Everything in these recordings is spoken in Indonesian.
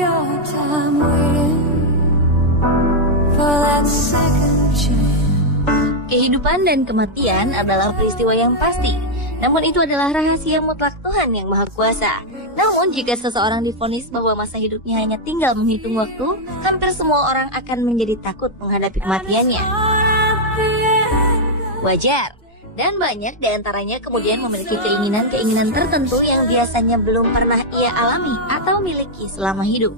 your time waiting for that second chance. Kehidupan dan kematian adalah peristiwa yang pasti. Namun itu adalah rahasia mutlak Tuhan yang Maha Kuasa. Namun jika seseorang divonis bahwa masa hidupnya hanya tinggal menghitung waktu, hampir semua orang akan menjadi takut menghadapi kematiannya. Wajar. Dan banyak diantaranya kemudian memiliki keinginan-keinginan tertentu yang biasanya belum pernah ia alami atau miliki selama hidup.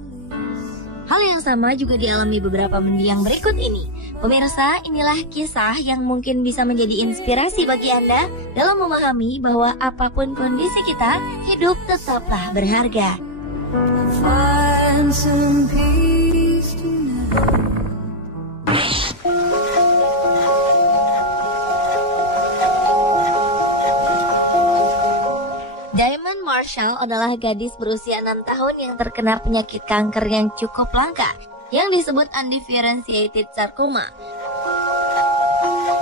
Hal yang sama juga dialami beberapa mendiang berikut ini. Pemirsa, inilah kisah yang mungkin bisa menjadi inspirasi bagi Anda dalam memahami bahwa apapun kondisi kita, hidup tetaplah berharga. Find some peace tonight. Diamond Marshall adalah gadis berusia 6 tahun yang terkena penyakit kanker yang cukup langka, yang disebut undifferentiated sarcoma.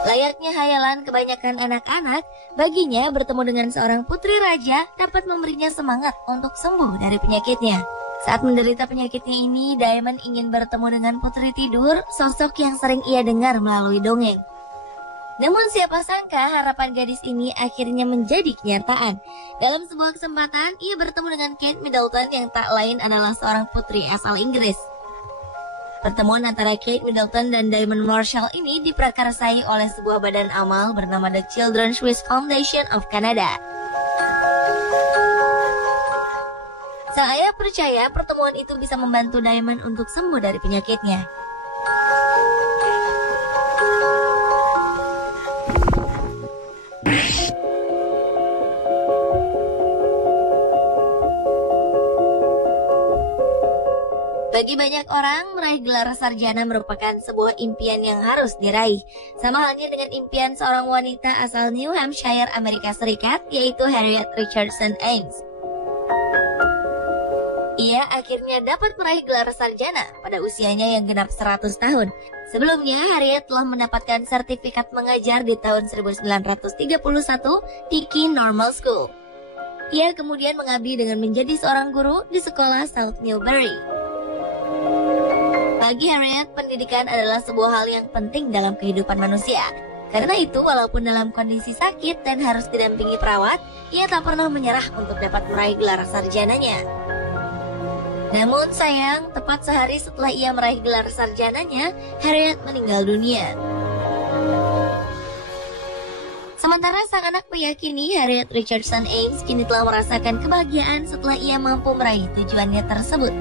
Layaknya hayalan kebanyakan anak-anak, baginya bertemu dengan seorang putri raja dapat memberinya semangat untuk sembuh dari penyakitnya. Saat menderita penyakitnya ini, Diamond ingin bertemu dengan putri tidur, sosok yang sering ia dengar melalui dongeng. Namun siapa sangka harapan gadis ini akhirnya menjadi kenyataan. Dalam sebuah kesempatan, ia bertemu dengan Kate Middleton yang tak lain adalah seorang putri asal Inggris. Pertemuan antara Kate Middleton dan Diamond Marshall ini diprakarsai oleh sebuah badan amal bernama The Children's Wish Foundation of Canada. Sang ayah percaya pertemuan itu bisa membantu Diamond untuk sembuh dari penyakitnya. Bagi banyak orang, meraih gelar sarjana merupakan sebuah impian yang harus diraih. Sama halnya dengan impian seorang wanita asal New Hampshire, Amerika Serikat, yaitu Harriet Richardson Ames. Ia akhirnya dapat meraih gelar sarjana pada usianya yang genap 100 tahun. Sebelumnya, Harriet telah mendapatkan sertifikat mengajar di tahun 1931 di Key Normal School. Ia kemudian mengabdi dengan menjadi seorang guru di sekolah South Newbury. Bagi Harriet, pendidikan adalah sebuah hal yang penting dalam kehidupan manusia. Karena itu, walaupun dalam kondisi sakit dan harus didampingi perawat, ia tak pernah menyerah untuk dapat meraih gelar sarjananya. Namun sayang, tepat sehari setelah ia meraih gelar sarjananya, Harriet meninggal dunia. Sementara sang anak meyakini Harriet Richardson Ames kini telah merasakan kebahagiaan setelah ia mampu meraih tujuannya tersebut.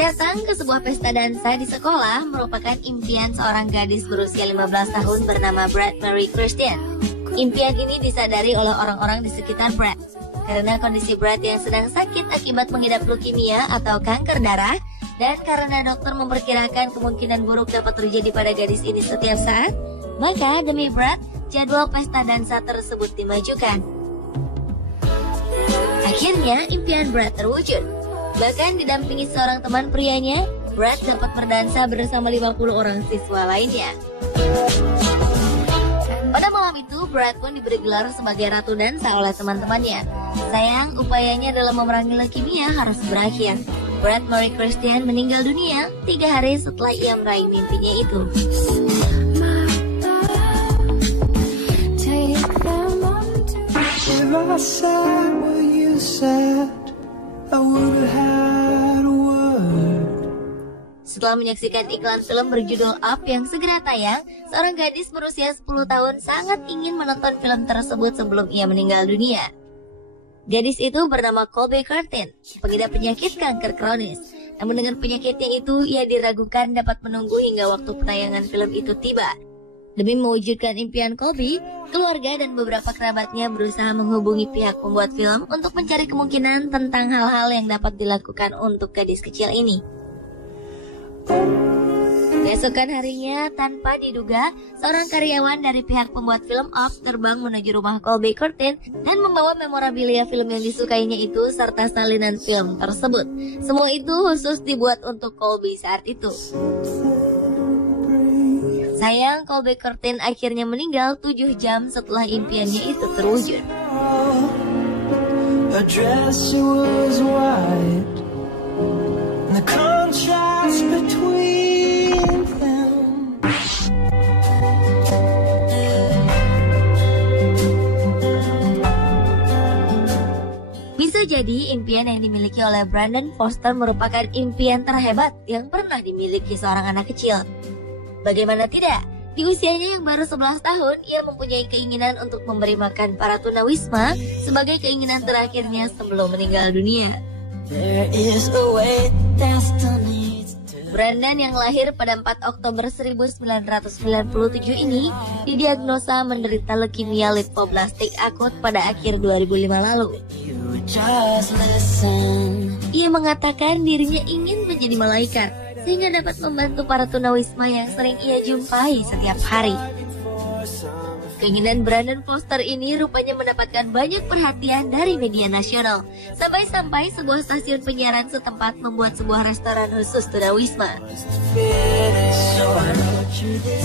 Datang ke sebuah pesta dansa di sekolah merupakan impian seorang gadis berusia 15 tahun bernama Brad Mary Christian. Impian ini disadari oleh orang-orang di sekitar Brad. Karena kondisi Brad yang sedang sakit akibat mengidap leukemia atau kanker darah, dan karena dokter memperkirakan kemungkinan buruk dapat terjadi pada gadis ini setiap saat, maka demi Brad, jadwal pesta dansa tersebut dimajukan. Akhirnya, impian Brad terwujud. Bahkan didampingi seorang teman prianya, Brad dapat berdansa bersama 50 orang siswa lainnya. Pada malam itu, Brad pun diberi gelar sebagai Ratu Dansa oleh teman-temannya. Sayang, upayanya dalam memerangi leukemia harus berakhir. Brad Mary Christian meninggal dunia 3 hari setelah ia meraih mimpinya itu. Setelah menyaksikan iklan film berjudul Up yang segera tayang, seorang gadis berusia 10 tahun sangat ingin menonton film tersebut sebelum ia meninggal dunia. Gadis itu bernama Colby Curtin, pengidap penyakit kanker kronis. Namun dengan penyakitnya itu, ia diragukan dapat menunggu hingga waktu penayangan film itu tiba. Demi mewujudkan impian Colby, keluarga dan beberapa kerabatnya berusaha menghubungi pihak pembuat film untuk mencari kemungkinan tentang hal-hal yang dapat dilakukan untuk gadis kecil ini. Keesokan harinya, tanpa diduga, seorang karyawan dari pihak pembuat film Up terbang menuju rumah Colby Curtin dan membawa memorabilia film yang disukainya itu serta salinan film tersebut. Semua itu khusus dibuat untuk Colby saat itu. Sayang, Colby Curtin akhirnya meninggal 7 jam setelah impiannya itu terwujud. Her dress was white, and the contrast between them. Bisa jadi impian yang dimiliki oleh Brandon Foster merupakan impian terhebat yang pernah dimiliki seorang anak kecil. Bagaimana tidak? Di usianya yang baru 11 tahun, ia mempunyai keinginan untuk memberi makan para tunawisma sebagai keinginan terakhirnya sebelum meninggal dunia. Brandon yang lahir pada 4 Oktober 1997 ini didiagnosa menderita leukemia limfoblastik akut pada akhir 2005 lalu. Ia mengatakan dirinya ingin menjadi malaikat sehingga dapat membantu para tunawisma yang sering ia jumpai setiap hari. Keinginan Brandon Foster ini rupanya mendapatkan banyak perhatian dari media nasional. Sampai-sampai sebuah stasiun penyiaran setempat membuat sebuah restoran khusus tunawisma.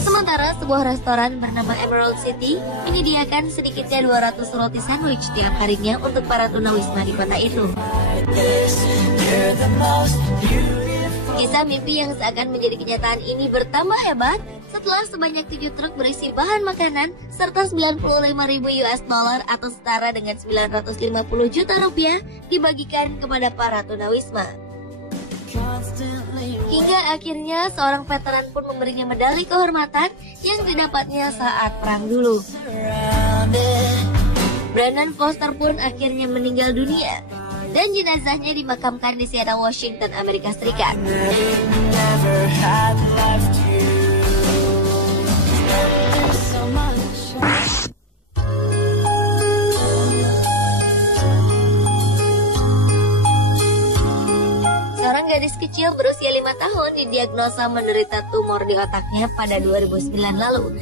Sementara sebuah restoran bernama Emerald City menyediakan sedikitnya 200 roti sandwich tiap harinya untuk para tunawisma di kota itu. Kisah mimpi yang seakan menjadi kenyataan ini bertambah hebat setelah sebanyak 7 truk berisi bahan makanan serta 95.000 US dollar atau setara dengan 950 juta rupiah dibagikan kepada para tunawisma. Hingga akhirnya seorang veteran pun memberinya medali kehormatan yang didapatnya saat perang dulu. Brandon Foster pun akhirnya meninggal dunia dan jenazahnya dimakamkan di Seattle, Washington, Amerika Serikat. Seorang gadis kecil berusia 5 tahun didiagnosa menderita tumor di otaknya pada 2009 lalu.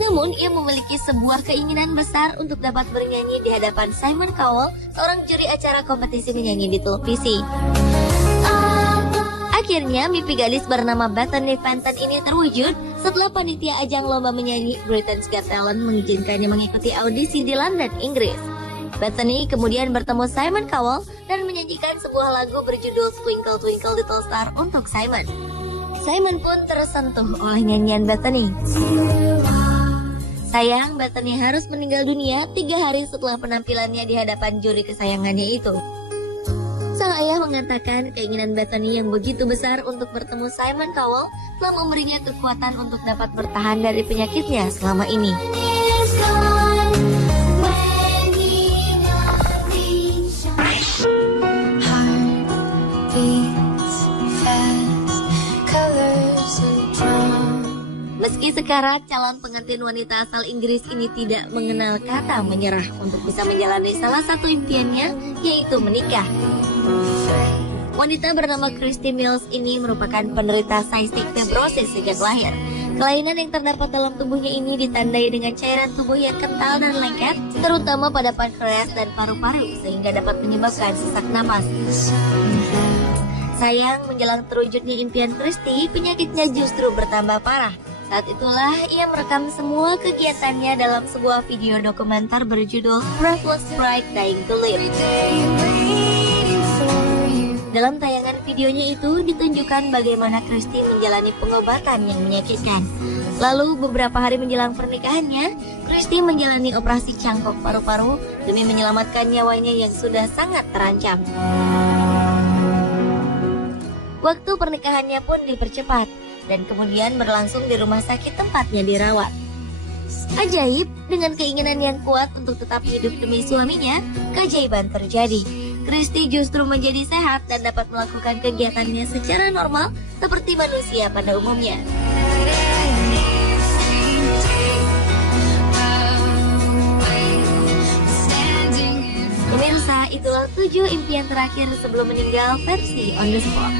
Namun, ia memiliki sebuah keinginan besar untuk dapat bernyanyi di hadapan Simon Cowell, seorang juri acara kompetisi menyanyi di televisi. Akhirnya, mimpi gadis bernama Bethany Fenton ini terwujud setelah panitia ajang lomba menyanyi Britain's Got Talent mengizinkannya mengikuti audisi di London, Inggris. Bethany kemudian bertemu Simon Cowell dan menyanyikan sebuah lagu berjudul Twinkle Twinkle Little Star untuk Simon. Simon pun tersentuh oleh nyanyian Bethany. Sayang, Bethany harus meninggal dunia 3 hari setelah penampilannya di hadapan juri kesayangannya itu. Sang ayah mengatakan keinginan Bethany yang begitu besar untuk bertemu Simon Cowell telah memberinya kekuatan untuk dapat bertahan dari penyakitnya selama ini. Meski sekarat, calon pengantin wanita asal Inggris ini tidak mengenal kata menyerah untuk bisa menjalani salah satu impiannya, yaitu menikah. Wanita bernama Christy Mills ini merupakan penderita cystic fibrosis sejak lahir. Kelainan yang terdapat dalam tubuhnya ini ditandai dengan cairan tubuh yang kental dan lengket, terutama pada pankreas dan paru-paru, sehingga dapat menyebabkan sesak napas. Sayang, menjelang terwujudnya impian Christy, penyakitnya justru bertambah parah. Saat itulah ia merekam semua kegiatannya dalam sebuah video dokumenter berjudul Breathless Bride Dying to Live. Dalam tayangan videonya itu ditunjukkan bagaimana Christy menjalani pengobatan yang menyakitkan. Lalu beberapa hari menjelang pernikahannya, Christy menjalani operasi cangkok paru-paru demi menyelamatkan nyawanya yang sudah sangat terancam. Waktu pernikahannya pun dipercepat dan kemudian berlangsung di rumah sakit tempatnya dirawat. Ajaib, dengan keinginan yang kuat untuk tetap hidup demi suaminya, keajaiban terjadi. Christy justru menjadi sehat dan dapat melakukan kegiatannya secara normal seperti manusia pada umumnya. Pemirsa, itulah 7 impian terakhir sebelum meninggal versi On The Spot.